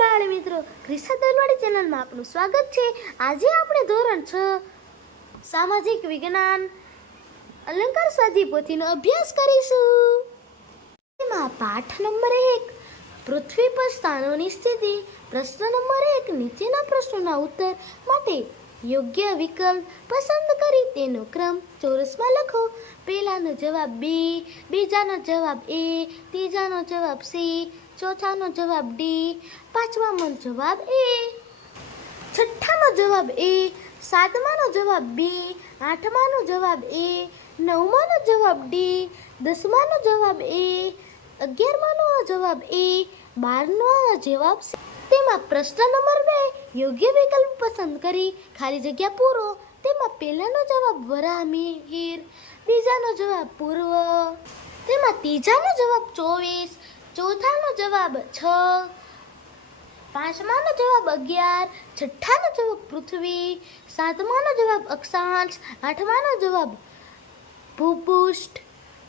બાળ મિત્રો, ક્રિશા દલવાડી ચેનલમાં આપનું સ્વાગત છે. આજે આપણે ધોરણ 6 સામાજિક વિજ્ઞાન અલંકાર સાદી પોથીનો અભ્યાસ કરીશું. તેમાં પાઠ નંબર 1 પૃથ્વી પર સ્થાનોની સ્થિતિ. પ્રશ્ન નંબર 1 નીચેના પ્રશ્નોના ઉત્તર માટે યોગ્ય વિકલ્પ પસંદ કરી તેનો ક્રમ ચોરસમાં લખો. પહેલાનો જવાબ બી, બીજાનો જવાબ એ, ત્રીજાનો જવાબ સી, ચોથાનો જવાબ ડી, પાંચમાનો જવાબ એ, છઠ્ઠાનો જવાબ એ, સાતમાનો જવાબ બી, આઠમાનો જવાબ એ, નવમાનો જવાબ ડી, દસમાનો જવાબ એ, 11માનો જવાબ એ, 12નો જવાબ સી. તેમાં પ્રશ્ન નંબર 2 યોગ્ય વિકલ્પ પસંદ કરી ખાલી જગ્યા પૂરો. તેમાં પહેલાનો જવાબ વરાહમિહિર, બીજાનો જવાબ પૂર્વ, તેમાં ત્રીજાનો જવાબ 24, ચોથાનો જવાબ 6, પાંચમાનો જવાબ 11, છઠ્ઠાનો જવાબ પૃથ્વી, સાતમાનો જવાબ અક્ષાંશ, આઠમાનો જવાબ ભૂપૃષ્ઠ.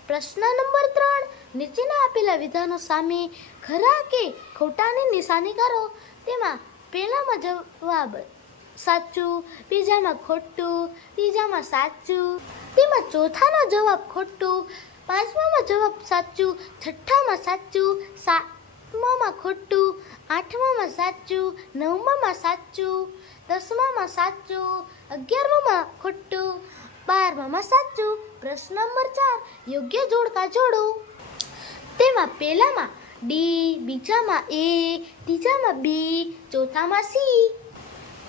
પ્રશ્ન નંબર 3 નીચેના આપેલા વિધાનો સામે ખરા કે ખોટાની નિશાની કરો. તેમાં પહેલામાં જવાબ સાચું, બીજામાં ખોટું, ત્રીજામાં સાચું, તેમાં ચોથાનો જવાબ ખોટું, પાંચમામાં જવાબ સાચું, છઠ્ઠામાં સાચું, સાતમામાં ખોટું, આઠમામાં સાચું, નવમામાં સાચું, દસમામાં સાચું, 11મામાં ખોટું, 12મામાં સાચું. પ્રશ્ન નંબર 4 યોગ્ય જોડકા જોડો. તેમાં પહેલામાં ડી, બીજામાં એ, ત્રીજામાં બી, ચોથામાં સી.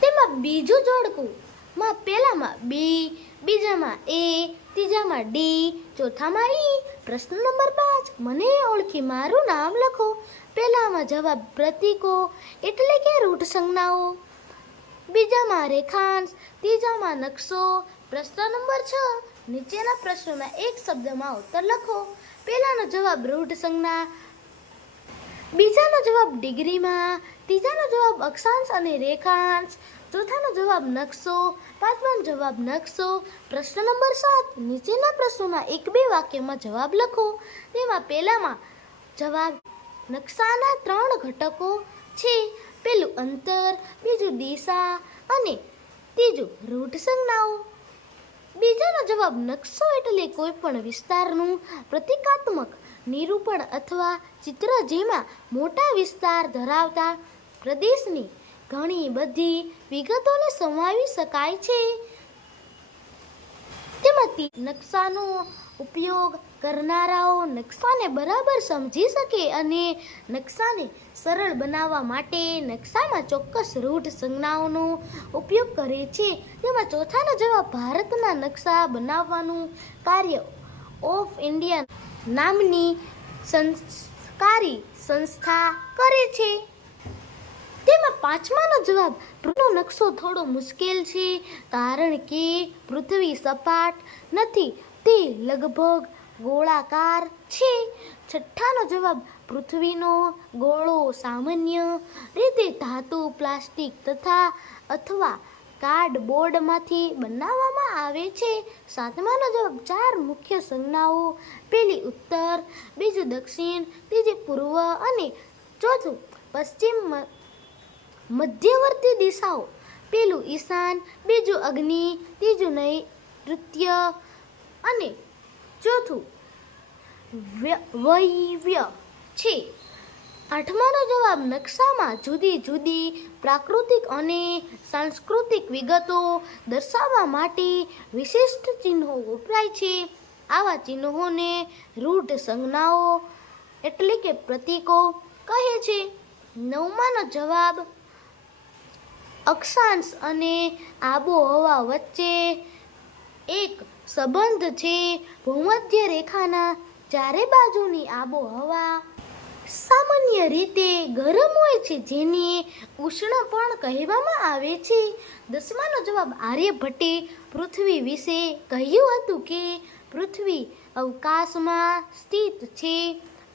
તેમાં બીજું જોડકું માં પહેલામાં બી, બીજામાં એ, ત્રીજામાં ડી, ચોથામાં ઈ. પ્રશ્ન નંબર 5 મને ઓળખી મારું નામ લખો. પહેલામાં જવાબ પ્રતીકો એટલે કે રૂઢ સંજ્ઞાઓ, બીજામાં રેખાંશ, ત્રીજામાં નકશો. પ્રશ્ન નંબર 6 નીચેના પ્રશ્નોના એક શબ્દમાં ઉત્તર લખો. પહેલાનો જવાબ રૂઢ સંજ્ઞા, બીજાનો જવાબ ડિગ્રીમાં, ત્રીજાનો જવાબ અક્ષાંશ અને રેખાંશ, ચોથાનો જવાબ નકશો, પાંચમાનો જવાબ નકશો. પ્રશ્ન નંબર 7 નીચેના પ્રશ્નોના 1-2 વાક્યમાં જવાબ લખો. તેમાં પહેલામાં જવાબ નકશાના 3 ઘટકો છે. પહેલું અંતર, બીજું દિશા અને ત્રીજું રૂઢ સંજ્ઞાઓ. બીજાનો જવાબ નકશો એટલે કોઈ પણ વિસ્તારનું પ્રતીકાત્મક નિરૂપણ અથવા ચિત્ર જેમાં મોટા વિસ્તાર ધરાવતા પ્રદેશની ઘણી બધી વિગતોને સમાવી શકાય છે. તેમાંથી નકશાનો ઉપયોગ કરનારાઓ નકશાને બરાબર સમજી શકે અને નકશાને સરળ બનાવવા માટે નકશામાં ચોક્કસ રૂઢ સંજ્ઞાઓનો ઉપયોગ કરે છે. તેમાં ચોથાનો જવાબ ભારતના નકશા બનાવવાનું કાર્ય ઓફ ઇન્ડિયા નામની સંસ્કારી સંસ્થા કરે છે. તેમાં પાંચમાનો જવાબ પૃથ્વીનો નકશો થોડો મુશ્કેલ છે કારણ કે પૃથ્વી સપાટ નથી, તે લગભગ ગોળાકાર છે. છઠ્ઠાનો જવાબ પૃથ્વીનો ગોળો સામાન્ય રીતે ધાતુ, પ્લાસ્ટિક તથા અથવા કાર્ડબોર્ડમાંથી બનાવવામાં આવે છે. સાતમાનો જવાબ 4 મુખ્ય સંજ્ઞાઓ, પહેલી ઉત્તર, બીજું દક્ષિણ, ત્રીજી પૂર્વ અને ચોથું પશ્ચિમ મધ્યવર્તી દિશાઓ. પહેલું ઈશાન, બીજું અગ્નિ, ત્રીજું નૈઋત્ય અને ચોથું વાયવ્ય છે. આઠમાનો જવાબ નકશામાં જુદી જુદી પ્રાકૃતિક અને સાંસ્કૃતિક વિગતો દર્શાવવા માટે વિશિષ્ટ ચિહ્નો વપરાય છે. આવા ચિહ્નોને રૂઢ સંજ્ઞાઓ એટલે કે પ્રતીકો કહે છે. નવમાનો જવાબ અક્ષાંશ અને આબોહવા વચ્ચે એક સંબંધ છે. ભૂમધ્ય રેખાના ચારે બાજુની આબોહવા સામાન્ય રીતે ગરમ હોય છે, જેને ઉષ્ણ પણ કહેવામાં આવે છે. દસમાનો જવાબ આર્યભટ્ટે પૃથ્વી વિશે કહ્યું હતું કે પૃથ્વી અવકાશમાં સ્થિત છે,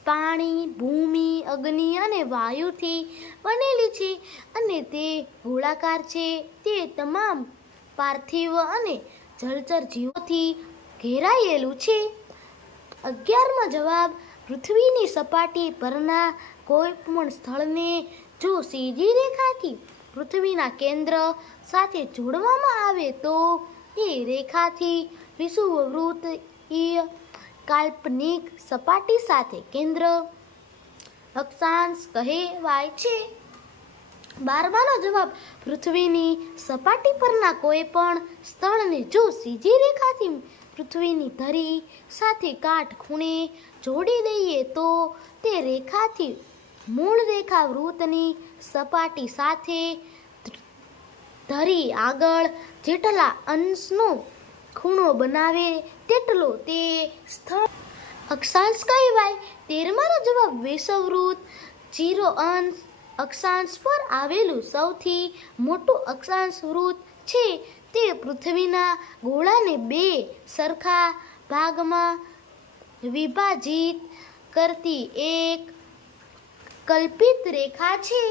પાણી, ભૂમિ, અગ્નિ અને વાયુથી બનેલી છે અને તે ગોળાકાર છે. તે તમામ પાર્થિવ અને જળચર જીવોથી ઘેરાયેલું છે. 11મો જવાબ પૃથ્વીની સપાટી પરના કોઈ પણ સ્થળને જો સીધી રેખાથી પૃથ્વીના કેન્દ્ર સાથે જોડવામાં આવે તો એ રેખાથી વિષુવવૃત્તીય કાલ્પનિક સપાટી સાથે કેન્દ્ર અક્ષાંશ કહેવાય છે. 12માનો જવાબ, પૃથ્વીની સપાટી પરના કોઈ પણ સ્થળને જો સીધી રેખાથી પૃથ્વીની ધરી સાથે કાટખૂણે જોડી દઈએ તો તે રેખાથી મૂળ રેખા વૃત્તની સપાટી સાથે ધરી આગળ જેટલા અંશનો ખૂણો બનાવે તેટલો તે સ્થળ અક્ષાંશ કહેવાય. 13માનો જવાબ, વિષુવવૃત્ત 0 અંશ અક્ષાંશ પર આવેલું સૌથી મોટું અક્ષાંશ વૃત્ત છે. તે પૃથ્વીના ગોળાને 2 સરખા ભાગમાં વિભાજિત કરતી એક કલ્પિત રેખા છે.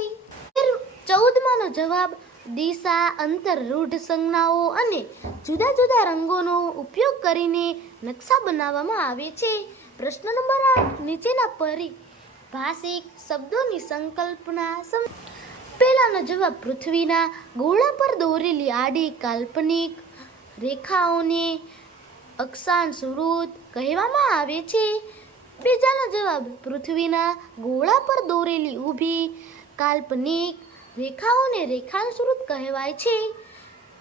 14માનો જવાબ, દિશા અંતર રૂઢ સંજ્ઞાઓ અને જુદા જુદા રંગોનો ઉપયોગ કરીને નકશા બનાવવામાં આવે છે. પ્રશ્ન નંબર 8, નીચેના પારિભાષિક શબ્દોની સંકલ્પના પહેલાનો જવાબ, પૃથ્વીના ગોળા પર દોરેલી આડી કાલ્પનિક રેખાઓને અક્ષાંશ વૃત્ત કહેવામાં આવે છે. બીજાનો જવાબ, પૃથ્વીના ગોળા પર દોરેલી ઊભી કાલ્પનિક રેખાઓને રેખાંશ વૃત્ત કહેવાય છે.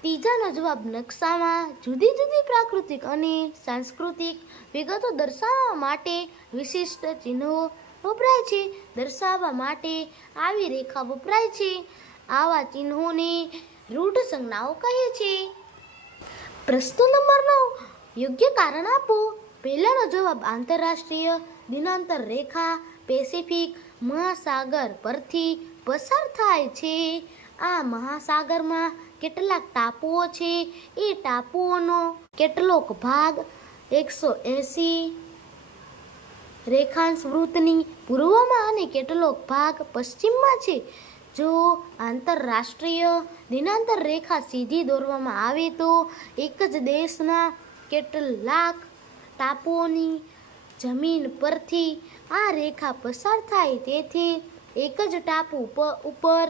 ત્રીજાનો જવાબ, નકશામાં જુદી જુદી પ્રાકૃતિક અને સાંસ્કૃતિક વિગતો દર્શાવવા માટે વિશિષ્ટ ચિહ્નો વપરાય છે. દર્શાવવા માટે આવી રેખા વપરાય છે. આવા ચિહ્નોને રૂઢ સંજ્ઞાઓ કહે છે. પ્રશ્ન નંબર 9, યોગ્ય કારણ આપો. પહેલાનો જવાબ, આંતરરાષ્ટ્રીય દિનાંતર રેખા પેસિફિક મહાસાગર પરથી પસાર થાય છે. આ મહાસાગરમાં કેટલાક ટાપુઓ છે. એ ટાપુઓનો કેટલોક ભાગ 180 રેખાંશ વૃત્તની પૂર્વમાં અને કેટલોક ભાગ પશ્ચિમમાં છે. જો આંતરરાષ્ટ્રીય દિનાંતર રેખા સીધી દોરવામાં આવે તો એક જ દેશના કેટલાક ટાપુઓની જમીન પરથી આ રેખા પસાર થાય. તેથી એક જ ટાપુ ઉપર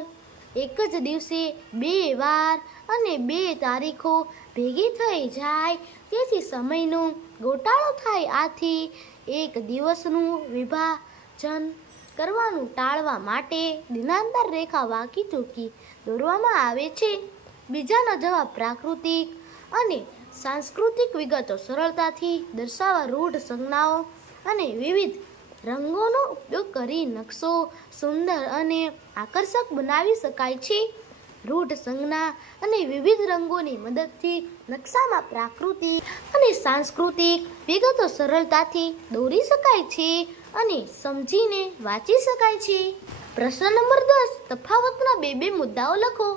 એક જ દિવસે 2 વાર અને 2 તારીખો ભેગી થઈ જાય. તેથી સમયનો ગોટાળો થાય. આથી એક દિવસનું વિભાજન કરવાનું ટાળવા માટે દિનાંતર રેખા વાંકી ચૂકી દોરવામાં આવે છે. બીજાનો જવાબ, પ્રાકૃતિક અને સાંસ્કૃતિક વિગતો સરળતાથી દર્શાવવા રૂઢ સંજ્ઞાઓ અને વિવિધ રંગોનો ઉપયોગ કરી નકશો સુંદર અને આકર્ષક બનાવી શકાય છે. રૂઢ સંજ્ઞા અને વિવિધ રંગોની મદદથી નકશામાં પ્રાકૃતિક અને સાંસ્કૃતિક વિગતો સરળતાથી દોરી શકાય છે અને સમજીને વાંચી શકાય છે. પ્રશ્ન નંબર 10, તફાવતના 2 મુદ્દાઓ લખો.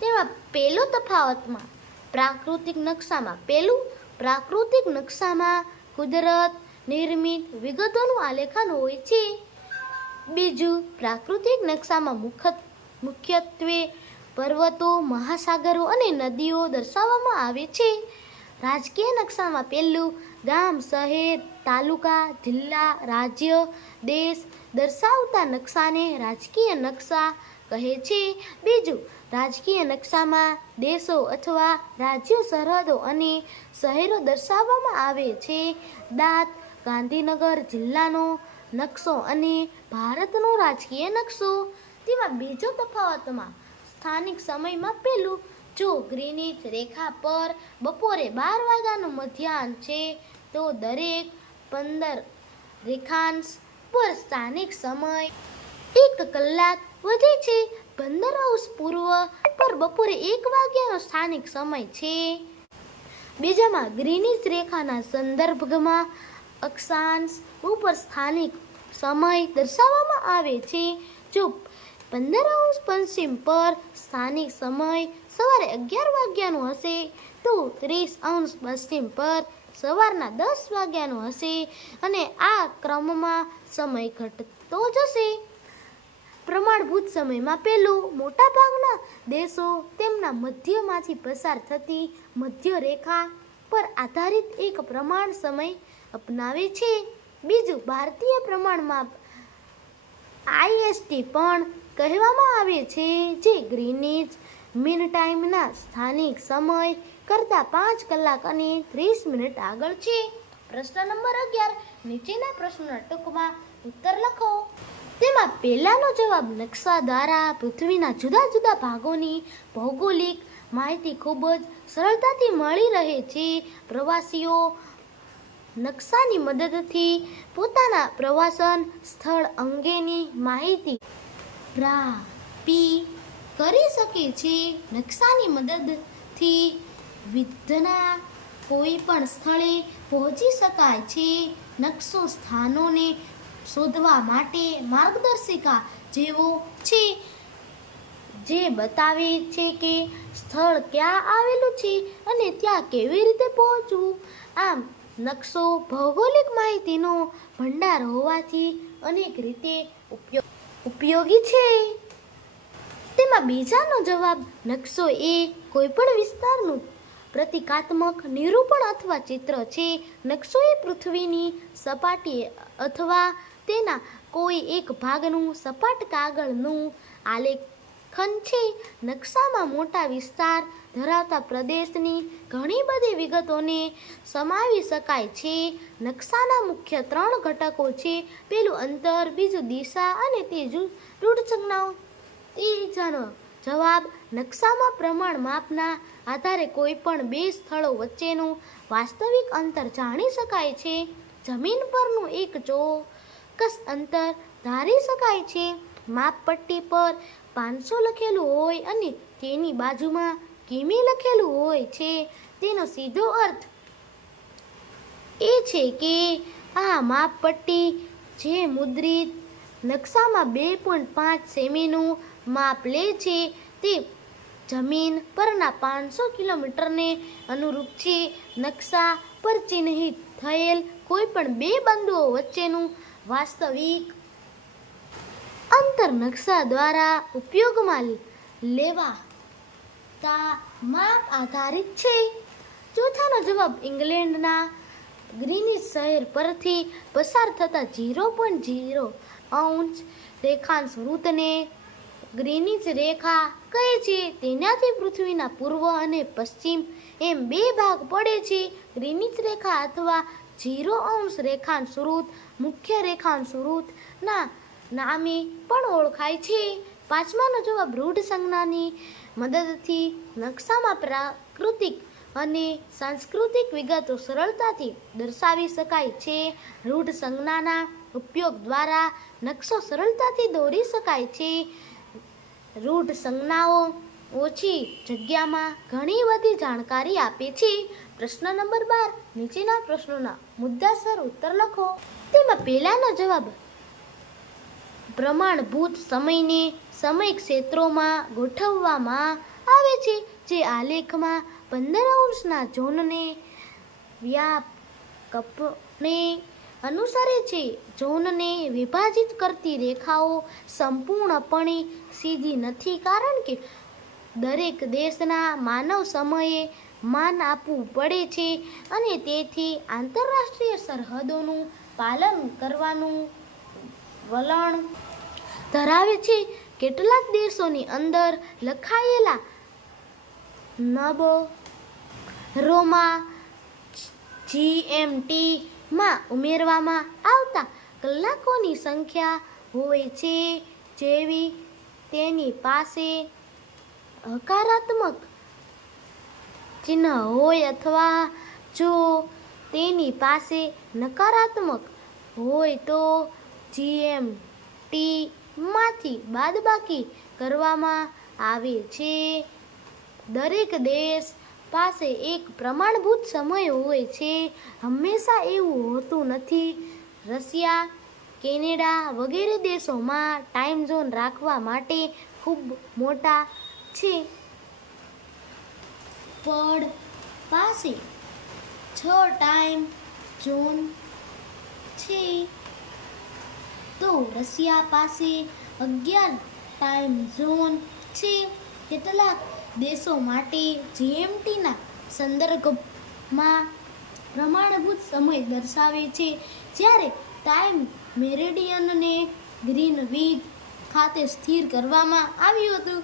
તેમાં પહેલો તફાવતમાં પ્રાકૃતિક નકશામાં. પહેલું, પ્રાકૃતિક નકશામાં કુદરત નિર્મિત વિગતોનું આલેખન હોય છે. બીજું, પ્રાકૃતિક નકશામાં મુખ્યત્વે પર્વતો, મહાસાગરો અને નદીઓ દર્શાવવામાં આવે છે. રાજકીય નકશામાં પહેલું, ગામ, શહેર, તાલુકા, જિલ્લા, રાજ્ય, દેશ દર્શાવતા નકશાને રાજકીય નકશા કહે છે. બીજું, રાજકીય નકશામાં દેશો અથવા રાજ્યો, સરહદો અને શહેરો દર્શાવવામાં આવે છે. દાંત, ગાંધીનગર જિલ્લાનો નકશો અને ભારતનો રાજકીય નકશો. તેમાં બીજો તફાવતમાં સ્થાનિક સમયમાં પહેલું, જો ગ્રીનિચ રેખા પર બપોરે 12 વાગ્યાનું મધ્યાહન છે તો દરેક 15 રેખાંશ પર સ્થાનિક સમય 1 કલાક વધે છે. 15° પૂર્વ પર બપોરે 1 વાગ્યાનો સ્થાનિક સમય છે. બીજામાં ગ્રીનિચ રેખાના સંદર્ભમાં અક્ષાંશ ઉપર સ્થાનિક સમય દર્શાવવામાં આવે છે. જો 15° પશ્ચિમ પર સ્થાનિક સમય સવારે 11 વાગ્યાનો હશે તો 30° પશ્ચિમ પર સવારના 10 વાગ્યાનો હશે અને આ ક્રમમાં સમય ઘટતો જશે. પ્રમાણભૂત સમયમાં પહેલું, મોટાભાગના દેશો તેમના મધ્યમાંથી પસાર થતી મધ્ય રેખા પર આધારિત એક પ્રમાણ સમય અપનાવે છે. બીજું, ભારતીય પ્રમાણમાં IST પણ કહેવામાં આવે છે, જે ગ્રીનિચ મીન ટાઈમના સ્થાનિક સમય કરતાં 5 કલાક અને 30 મિનિટ આગળ છે. પ્રશ્ન નંબર 11. નીચેના પ્રશ્નોના ટૂંકમાં ઉત્તર લખો. તેમાં પહેલાનો જવાબ: નકશા દ્વારા પૃથ્વીના જુદા જુદા ભાગોની ભૌગોલિક માહિતી ખૂબ જ સરળતાથી મળી રહે છે. પ્રવાસીઓ નકશાની મદદથી પોતાના પ્રવાસન સ્થળ અંગેની માહિતી પ્રાપ્ત કરી શકે છે. નકશાની મદદથી વિશ્વના કોઈ પણ સ્થળે પહોંચી શકાય છે. નકશો સ્થાનોને શોધવા માટે માર્ગદર્શિકા જેવો છે, જે બતાવે છે કે સ્થળ ક્યાં આવેલું છે અને ત્યાં કેવી રીતે પહોંચવું. આમ નકશો ભૌગોલિક માહિતીનો ભંડાર હોવાથી અનેક રીતે ઉપયોગી છે. તેમાં બીજાનો જવાબ: નકશો એ કોઈપણ વિસ્તારનું પ્રતીકાત્મક નિરૂપણ અથવા ચિત્ર છે. નકશો એ પૃથ્વીની સપાટી અથવા તેના કોઈ એક ભાગનું સપાટ કાગળનું આલેખન છે. નકશામાં મોટા વિસ્તાર ધરાવતા પ્રદેશની ઘણી બધી વિગતોને સમાવી શકાય છે. નકશાના મુખ્ય 3 ઘટકો છે. પહેલું અંતર, બીજું દિશા અને ત્રીજું રૂટ સંજ્ઞાઓ. ત્રીજાનો જવાબ: નકશામાં પ્રમાણ માપના આધારે કોઈ પણ 2 સ્થળો વચ્ચેનું વાસ્તવિક અંતર જાણી શકાય છે. જમીન પરનું એક ચોક્કસ અંતર ધારી શકાય છે. માપપટ્ટી પર 500 લખેલું હોય અને તેની બાજુમાં કિમી લખેલું હોય છે. તેનો સીધો અર્થ એ છે કે આ માપપટ્ટી જે મુદ્રિત નકશામાં 2.5 સેમીનું માપ લે છે, તે જમીન પરના 500 કિલોમીટરને અનુરૂપ છે. નકશા પર ચિહ્નિત થયેલ કોઈપણ 2 બિંદુઓ વચ્ચેનું વાસ્તવિક અંતર નકશા દ્વારા ઉપયોગમાં લેવાતા માપ આધારિત છે. ચોથાનો જવાબ: ઇંગ્લેન્ડના ગ્રીનિચ શહેર પરથી પસાર થતા 0.0 અંશ રેખાંશ વૃત્તને ગ્રીનિચ રેખા કહે છે. તેનાથી પૃથ્વીના પૂર્વ અને પશ્ચિમ એમ 2 ભાગ પડે છે. ગ્રીનિચ રેખા અથવા 0 અંશ રેખાંશ વૃત્ત મુખ્ય રેખાંશ વૃત્તના નામે પણ ઓળખાય છે. પાંચમાનો જવાબ: રૂઢ સંજ્ઞાની મદદથી નકશામાં પ્રાકૃતિક અને સાંસ્કૃતિક વિગતો સરળતાથી દર્શાવી શકાય છે. રૂઢ સંજ્ઞાના ઉપયોગ દ્વારા નકશો સરળતાથી દોરી શકાય છે. રૂઢ સંજ્ઞાઓ ઓછી જગ્યામાં ઘણી બધી જાણકારી આપે છે. પ્રશ્ન નંબર 12. નીચેના પ્રશ્નોના મુદ્દાસર ઉત્તર લખો. તેમાં પહેલાનો જવાબ: પ્રમાણભૂત સમયને સમય ક્ષેત્રોમાં ગોઠવવામાં આવે છે, જે આલેખમાં 15 અંશના ઝોનને વ્યાપકપણે અનુસરે છે. ઝોનને વિભાજિત કરતી રેખાઓ સંપૂર્ણપણે સીધી નથી, કારણ કે દરેક દેશના માનવ સમયે માન આપવું પડે છે અને તેથી આંતરરાષ્ટ્રીય સરહદોનું પાલન કરવાનું વલણ ધરાવે છે. કેટલાક દેશોની અંદર લખાયેલા નંબરોમાં GMTમાં ઉમેરવામાં આવતા કલાકોની સંખ્યા હોય છે. જેવી તેની પાસે હકારાત્મક ચિહ્ન હોય અથવા જો તેની પાસે નકારાત્મક હોય તો GMTમાંથી બાદબાકી કરવામાં આવે છે. દરેક દેશ પાસે એક પ્રમાણભૂત સમય હોય છે. હંમેશા એવું હોતું નથી. રશિયા, કેનેડા વગેરે દેશોમાં ટાઈમ ઝોન રાખવા માટે ખૂબ મોટા છે. પડ પાસે 6 ટાઈમ ઝોન છે, તો રશિયા પાસે 11 ટાઈમ ઝોન છે. કેટલાક દેશો માટે GMTના સંદર્ભમાં પ્રમાણભૂત સમય દર્શાવે છે, જ્યારે ટાઈમ મેરિડિયનને ગ્રીનવિચ ખાતે સ્થિર કરવામાં આવ્યું હતું,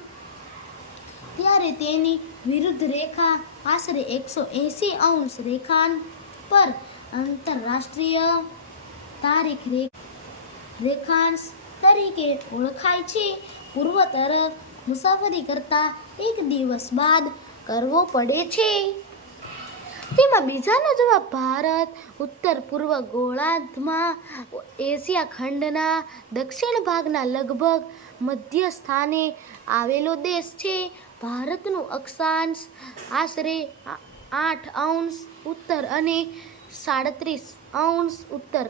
ત્યારે તેની વિરુદ્ધ રેખા આશરે 180 રેખાંશ પર આંતરરાષ્ટ્રીય તારીખ રેખાંશ તરીકે ઓળખાય છે. પૂર્વ તરફ મુસાફરી કરતા 1 દિવસ બાદ કરવો પડે છે. તેમાં બીજાનો જવાબ ભારત ઉત્તર પૂર્વ ગોળાર્ધમાં એશિયા ખંડના દક્ષિણ ભાગના લગભગ મધ્ય સ્થાને આવેલો દેશ છે. ભારતનું અક્ષાંશ આશરે 8° ઉત્તર અને 37° ઉત્તર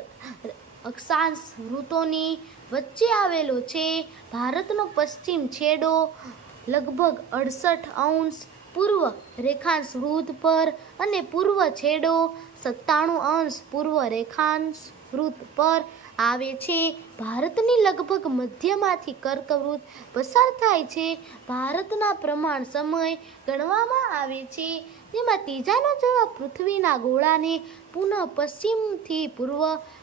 અક્ષાંશ વૃત્તોની વચ્ચે આવેલો છે. ભારતનો પશ્ચિમ છેડો લગભગ 68° પૂર્વ રેખાંશ વૃત્ત પર અને પૂર્વ છેડો 97° પૂર્વ રેખાંશ વૃત્ત પર આવે છે. ભારતની લગભગ મધ્યમાંથી કર્કવૃત્ત પસાર થાય છે. ભારતના પ્રમાણ સમય ગણવામાં આવે છે. તેમાં ત્રીજાનો જવાબ પૃથ્વીના ગોળાને પુનઃ પશ્ચિમથી પૂર્વ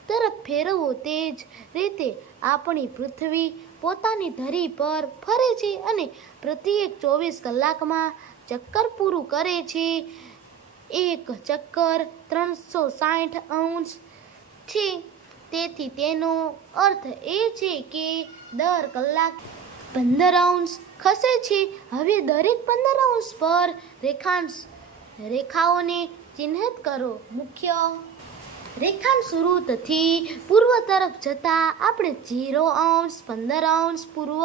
તરફ ફેરવવો તે જ રીતે આપણી પૃથ્વી પોતાની ધરી પર ફરે છે અને પ્રત્યેક 24 કલાકમાં ચક્કર પૂરું કરે છે. એક ચક્કર 360° છે. તેથી તેનો અર્થ એ છે કે દર કલાક 15° ખસે છે. હવે દરેક 15° પર રેખાઓને ચિહ્નિત કરો. મુખ્ય રેખાંશ વૃત્તથી પૂર્વ તરફ જતા આપણે 0°, 15° પૂર્વ,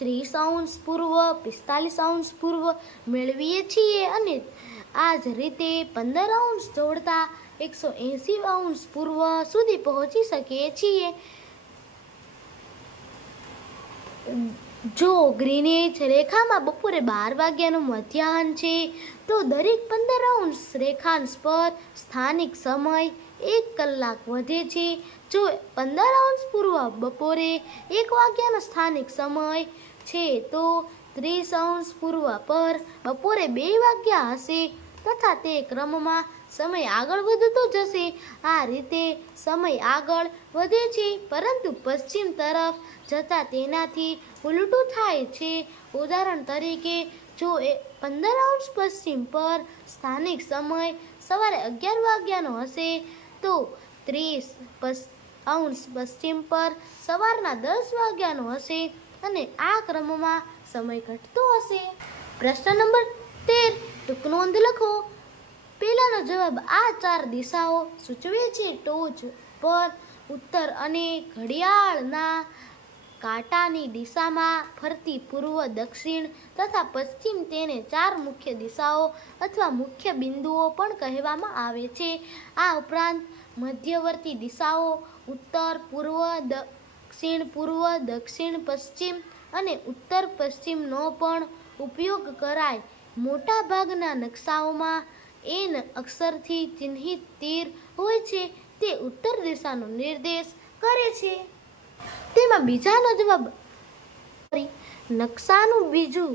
30° પૂર્વ, 45° પૂર્વ મેળવીએ છીએ અને આ જ રીતે 15° જોડતા 180° પૂર્વ સુધી પહોંચી શકીએ છીએ. જો ગ્રીનિચ રેખામાં બપોરે 12 વાગ્યાનું મધ્યાહન છે તો દરેક 15° રેખાંશ પર સ્થાનિક સમય 1 કલાક વધે છે. જો 15° પૂર્વ બપોરે 1 વાગ્યાનો સ્થાનિક સમય છે તો 30° પૂર્વ પર બપોરે 2 વાગ્યા હશે તથા તે ક્રમમાં સમય આગળ વધતો જશે. આ રીતે સમય આગળ વધે છે પરંતુ પશ્ચિમ તરફ જતાં તેનાથી ઉલટું થાય છે. ઉદાહરણ તરીકે જો 15° પશ્ચિમ પર સ્થાનિક સમય સવારે 11 વાગ્યાનો હશે તો 30° પશ્ચિમ પર સવારના 10 વાગ્યાનો હશે અને આ ક્રમમાં સમય ઘટતો હશે. પ્રશ્ન નંબર 13 ટૂંક નોંધ લખો. પહેલાનો જવાબ આ 4 દિશાઓ સૂચવે છે. ટોચ પર ઉત્તર અને ઘડિયાળના કાંટાની દિશામાં ફરતી પૂર્વ, દક્ષિણ તથા પશ્ચિમ તેને 4 મુખ્ય દિશાઓ અથવા મુખ્ય બિંદુઓ પણ કહેવામાં આવે છે. આ ઉપરાંત મધ્યવર્તી દિશાઓ ઉત્તર પૂર્વ, દક્ષિણ પૂર્વ, દક્ષિણ પશ્ચિમ અને ઉત્તર પશ્ચિમનો પણ ઉપયોગ કરાય. મોટા ભાગના નકશાઓમાં N અક્ષરથી ચિહ્નિત તીર હોય છે તે ઉત્તર દિશાનો નિર્દેશ કરે છે. તેમાં બીજાનો જવાબ નકશાનું બીજું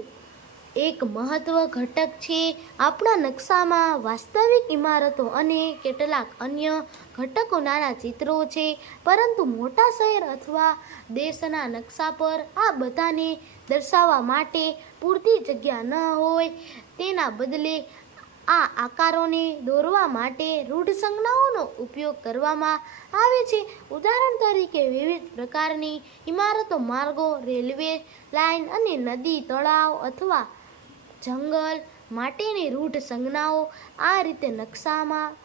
એક મહત્વ ઘટક છે. આપણા નકશામાં વાસ્તવિક ઇમારતો અને કેટલાક અન્ય ઘટકો નાના ચિત્રો છે પરંતુ મોટા શહેર અથવા દેશના નકશા પર આ બધાને દર્શાવવા માટે પૂરતી જગ્યા ન હોય. તેના બદલે આ આકારોને દોરવા માટે રૂઢ સંજ્ઞાઓનો ઉપયોગ કરવામાં આવે છે. ઉદાહરણ તરીકે વિવિધ પ્રકારની ઇમારતો, માર્ગો, રેલવે લાઇન અને નદી, તળાવ અથવા જંગલ માટેની રૂઢ સંજ્ઞાઓ આ રીતે નકશામાં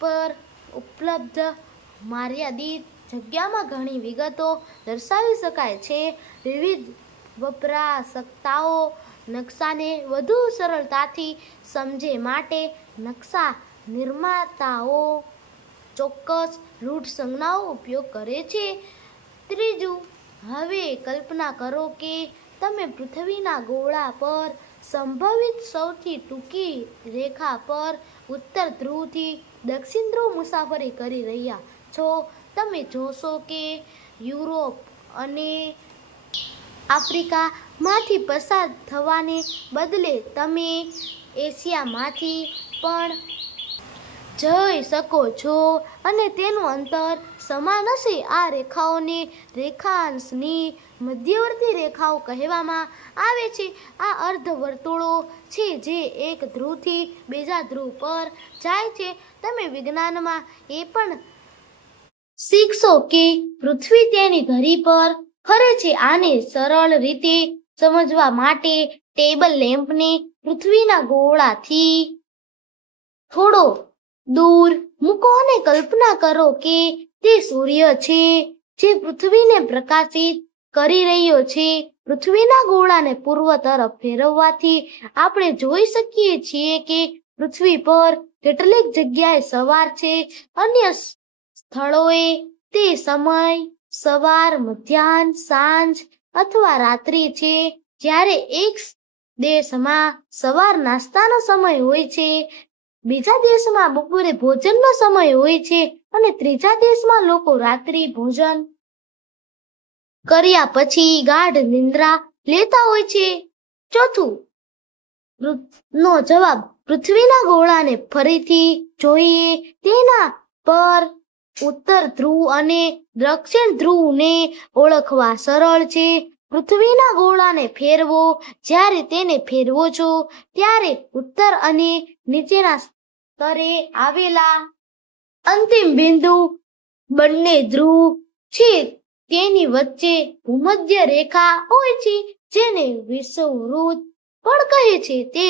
પર ઉપલબ્ધ મર્યાદિત જગ્યામાં ઘણી વિગતો દર્શાવી શકાય છે. વિવિધ વપરાશકર્તાઓ નકશાને વધુ સરળતાથી સમજે માટે નકશા નિર્માતાઓ ચોક્કસ રૂઢ સંજ્ઞાઓ ઉપયોગ કરે છે. ત્રીજું, હવે કલ્પના કરો કે તમે પૃથ્વીના ગોળા પર સંભવિત સૌથી ટૂંકી રેખા પર ઉત્તર ધ્રુવથી દક્ષિણ ધ્રુવ મુસાફરી કરી રહ્યા છો. તમે જોશો કે યુરોપ અને આફ્રિકામાંથી પસાર થવાને બદલે તમે એશિયામાંથી પણ જઈ શકો છો અને તેનું અંતર સમાન હશે. આ રેખાઓને રેખાંશની મધ્યવર્તી રેખાઓ કહેવામાં આવે છે. આ અર્ધવર્તુળો છે જે એક ધ્રુવથી બીજા ધ્રુવ પર જાય છે. તમે વિજ્ઞાનમાં એ પણ શીખશો કે પૃથ્વી તેની ધરી પર ફરે છે. આને સરળ રીતે સમજવા માટે ટેબલ લેમ્પને પૃથ્વીના ગોળાથી થોડો દૂર મૂકો અને કલ્પના કરો કે તે સૂર્ય છે જે પૃથ્વીને પ્રકાશિત કરી રહ્યો છે. પૃથ્વીના ગોળાને પૂર્વ તરફ ફેરવવાથી આપણે જોઈ શકીએ છીએ કે પૃથ્વી પર કેટલીક જગ્યાએ સવાર છે. અન્ય સ્થળોએ તે સમય સવાર, મધ્યાહન, સાંજ અથવા રાત્રિ છે. જ્યારે એક દેશમાં સવાર નાસ્તાનો સમય હોય છે, બીજા દેશમાં બપોરે ભોજનનો સમય હોય છે અને ત્રીજા દેશમાં લોકો રાત્રિ ભોજન કર્યા પછી ગાઢ નિંદ્રા લેતા હોય છે. ચોથું નો જવાબ પૃથ્વીના ગોળાને ફરીથી જોઈએ. તેના પર ઉત્તર ધ્રુવ અને દક્ષિણ ધ્રુવને ઓળખવા સરળ છે. પૃથ્વીના ગોળાને ફેરવો. જ્યારે તેને ફેરવો છો ત્યારે ઉત્તર અને નીચેના સ્તરે આવેલા અંતિમ બિંદુ બંને ધ્રુવ છે તેની વચ્ચે ભૂમધ્ય રેખા હોય છે જેને વિષુવવૃત્ત પણ કહે છે. તે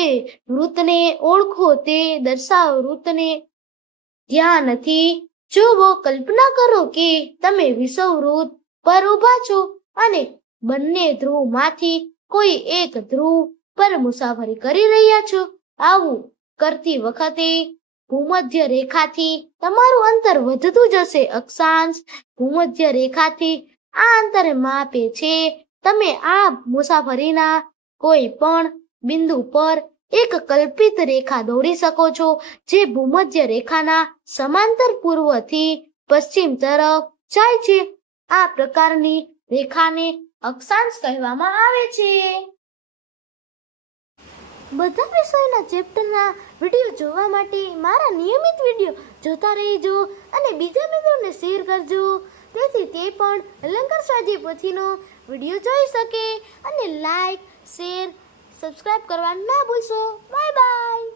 વૃત્તને ઓળખો. તે દર્શાવ વૃત્તને ધ્યાનથી જુઓ. કલ્પના કરો કે તમે વિષુવવૃત્ત પર ઊભા છો અને બંને ધ્રુવમાંથી કોઈ એક ધ્રુવ પર મુસાફરી કરી રહ્યા છો. આવું કરતી વખતે ભૂમધ્ય રેખાથી તમારું અંતર વધતું જશે. અક્ષાંશ ભૂમધ્ય રેખાથી આ અંતર માપે છે. તમે આ મુસાફરીના કોઈ પણ બિંદુ પર એક કલ્પિત રેખા દોરી શકો છો જે ભૂમધ્ય રેખાના સમાંતર પૂર્વથી પશ્ચિમ તરફ જાય છે. આ પ્રકારની રેખાને અક્ષાંશ કહેવામાં આવે છે. બધા વિષયના ચેપ્ટરના વિડીયો જોવા માટે મારા નિયમિત વિડીયો જોતા રહેજો અને બીજા મિત્રોને શેર કરજો, તેથી તે પણ અલંકાર સ્વાધ્યાય પોથીનો વિડીયો જોઈ શકે. અને લાઈક, શેર, સબસ્ક્રાઇબ કરવા ના ભૂલશો. Bye bye.